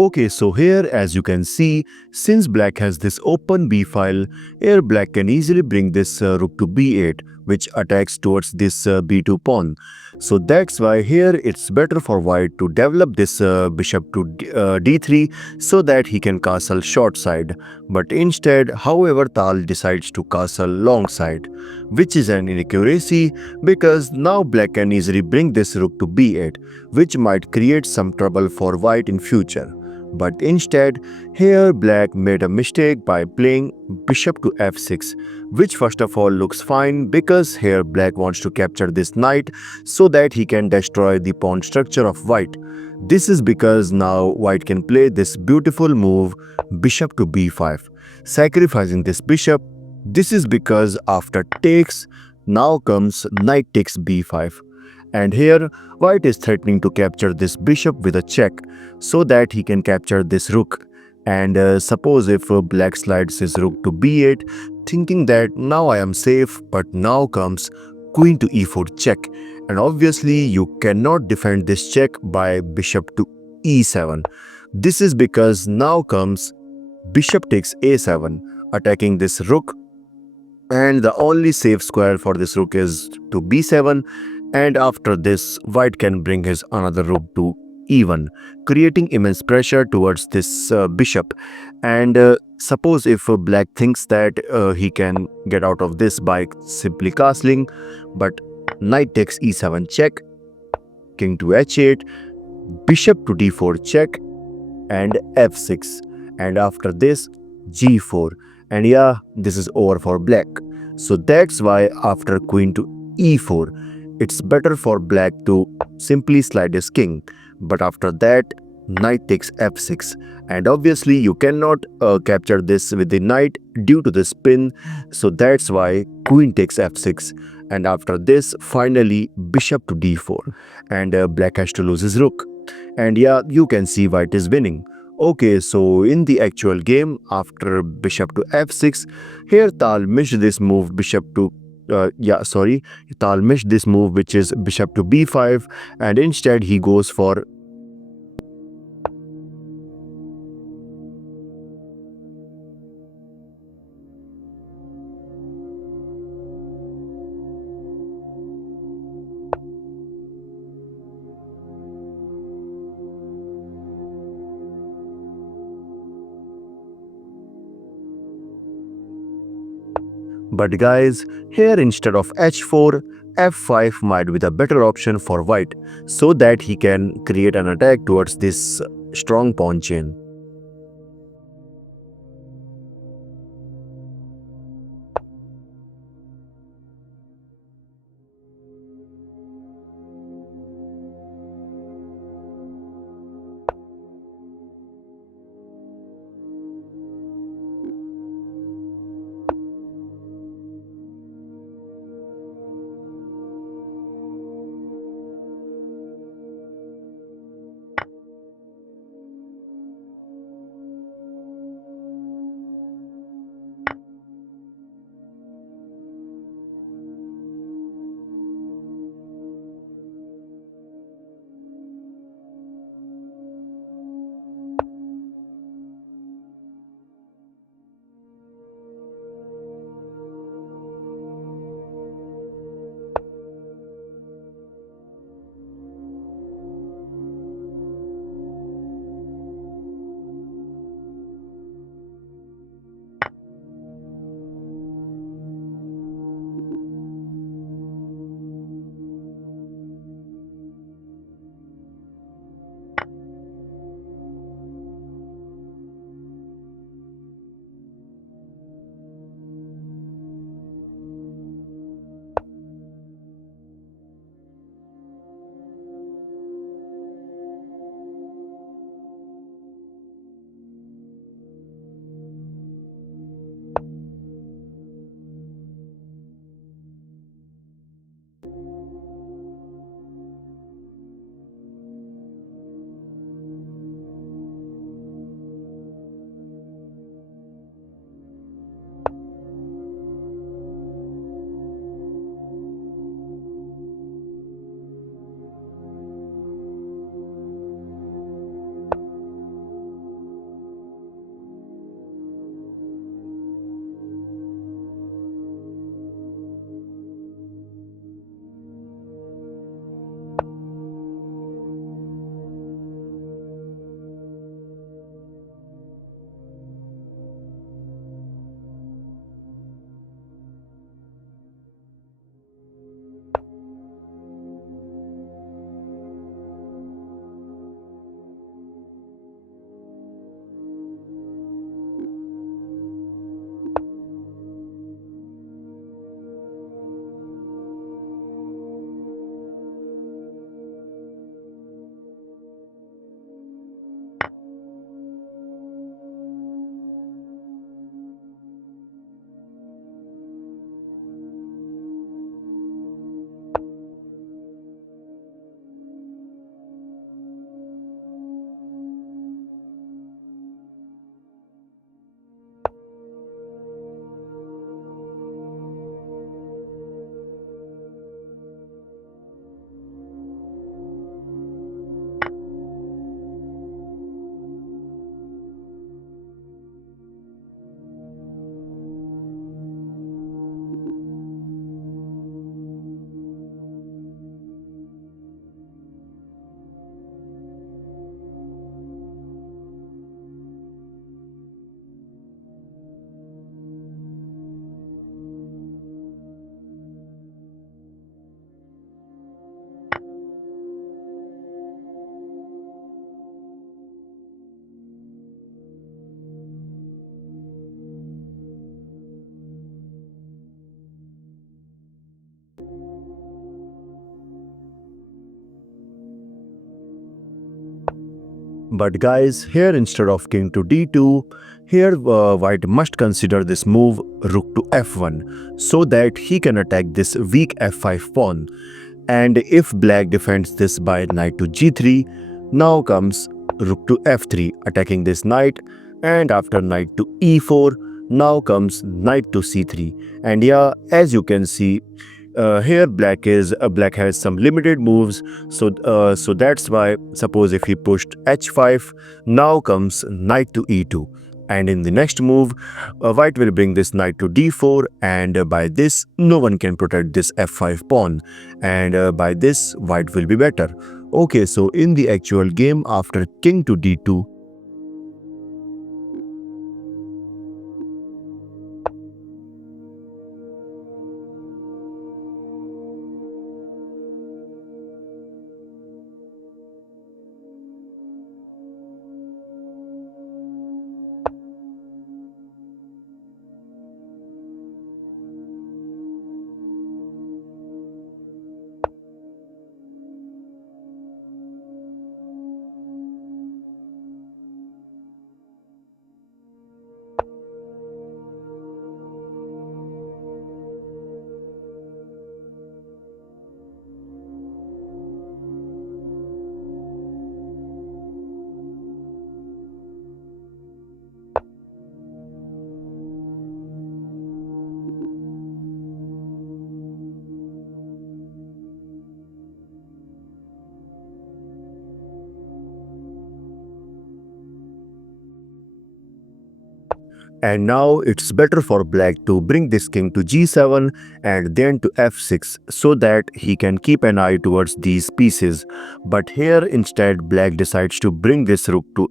Okay, so here as you can see, since black has this open b file, here black can easily bring this rook to b8, which attacks towards this b2 pawn. So that's why here it's better for white to develop this bishop to d3 so that he can castle short side. But instead, however, Tal decides to castle long side, which is an inaccuracy because now black can easily bring this rook to b8, which might create some trouble for white in future. But instead, here black made a mistake by playing bishop to f6, which first of all looks fine because here black wants to capture this knight so that he can destroy the pawn structure of white. This is because now white can play this beautiful move bishop to b5, sacrificing this bishop. This is because after takes, now comes knight takes b5. And here, white is threatening to capture this bishop with a check so that he can capture this rook. And suppose if black slides his rook to b8, thinking that now I am safe, but now comes queen to e4 check. And obviously, you cannot defend this check by bishop to e7. This is because now comes bishop takes a7, attacking this rook, and the only safe square for this rook is to b7, and after this white can bring his another rook to e1, creating immense pressure towards this bishop. And suppose if black thinks that he can get out of this by simply castling, but knight takes e7 check, king to h8, bishop to d4 check, and f6, and after this g4, and yeah, this is over for black. So that's why after queen to e4, it's better for black to simply slide his king, but after that knight takes f6, and obviously you cannot capture this with the knight due to the spin, so that's why queen takes f6, and after this finally bishop to d4, and black has to lose his rook. And yeah, you can see white is winning. Okay, so in the actual game, after bishop to f6, here Tal missed this move bishop to Tal missed this move which is bishop to b5, and instead he goes for but guys, here instead of h4, f5 might be the better option for white so that he can create an attack towards this strong pawn chain. But guys, here instead of king to d2, here white must consider this move rook to f1 so that he can attack this weak f5 pawn. And if black defends this by knight to g3, now comes rook to f3 attacking this knight, and after knight to e4, now comes knight to c3. And yeah, as you can see, here black has some limited moves, so that's why suppose if he pushed h5, now comes knight to e2, and in the next move white will bring this knight to d4, and by this no one can protect this f5 pawn, and by this white will be better. Okay, so in the actual game, after king to d2, and now it's better for black to bring this king to g7 and then to f6 so that he can keep an eye towards these pieces. But here instead black decides to bring this rook to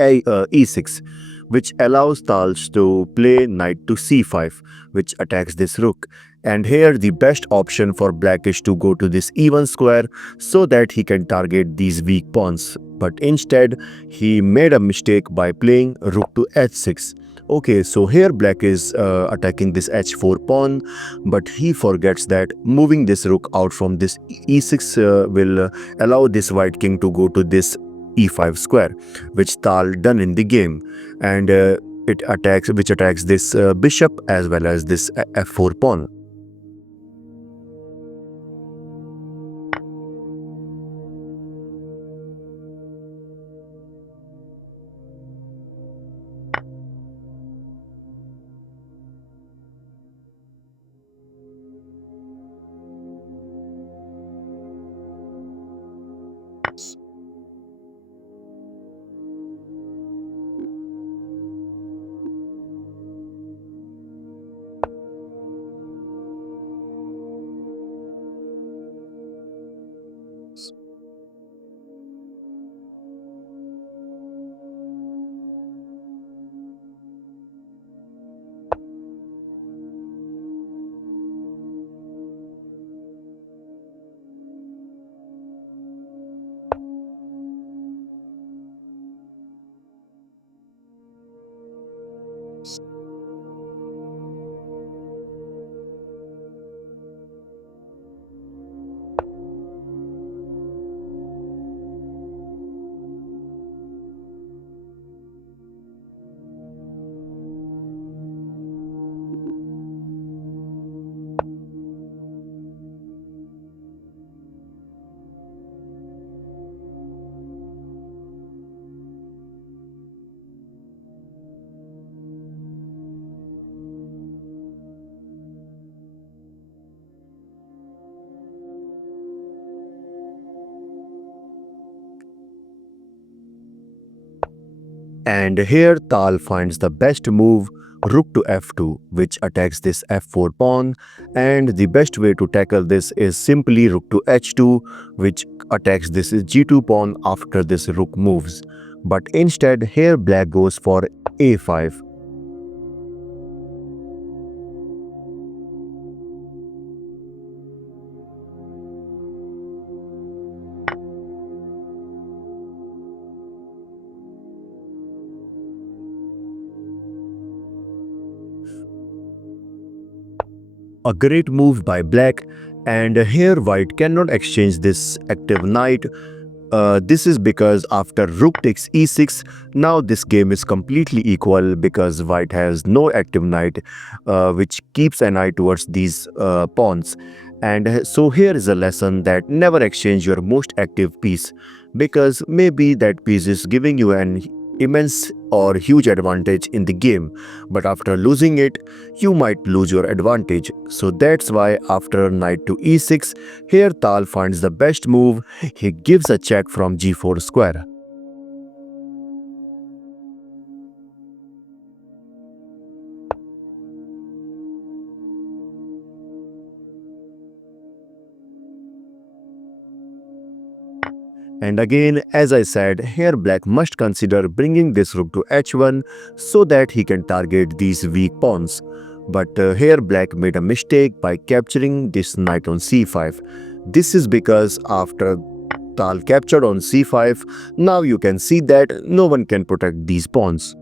e6, which allows Tals to play knight to c5, which attacks this rook. And here the best option for black is to go to this e1 square so that he can target these weak pawns. But instead, he made a mistake by playing rook to h6. Okay, so here black is attacking this h4 pawn, but he forgets that moving this rook out from this e6 will allow this white king to go to this e5 square, which Tal done in the game, and which attacks this bishop as well as this f4 pawn. And here Tal finds the best move rook to f2, which attacks this f4 pawn, and the best way to tackle this is simply rook to h2, which attacks this g2 pawn after this rook moves. But instead here black goes for a5. A great move by black, and here white cannot exchange this active knight This is because after rook takes e6, now this game is completely equal because white has no active knight, which keeps an eye towards these pawns. And so here is a lesson that never exchange your most active piece, because maybe that piece is giving you an immense or huge advantage in the game, but after losing it, you might lose your advantage. So that's why after knight to e6, here Tal finds the best move. He gives a check from g4 square. And again, as I said, here black must consider bringing this rook to h1 so that he can target these weak pawns. But here black made a mistake by capturing this knight on c5. This is because after Tal captured on c5, now you can see that no one can protect these pawns.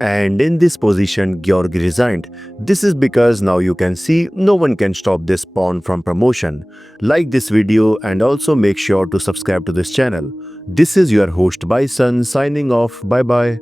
And in this position, Georgy resigned. This is because now you can see no one can stop this pawn from promotion. Like this video and also make sure to subscribe to this channel. This is your host Bison signing off. Bye bye.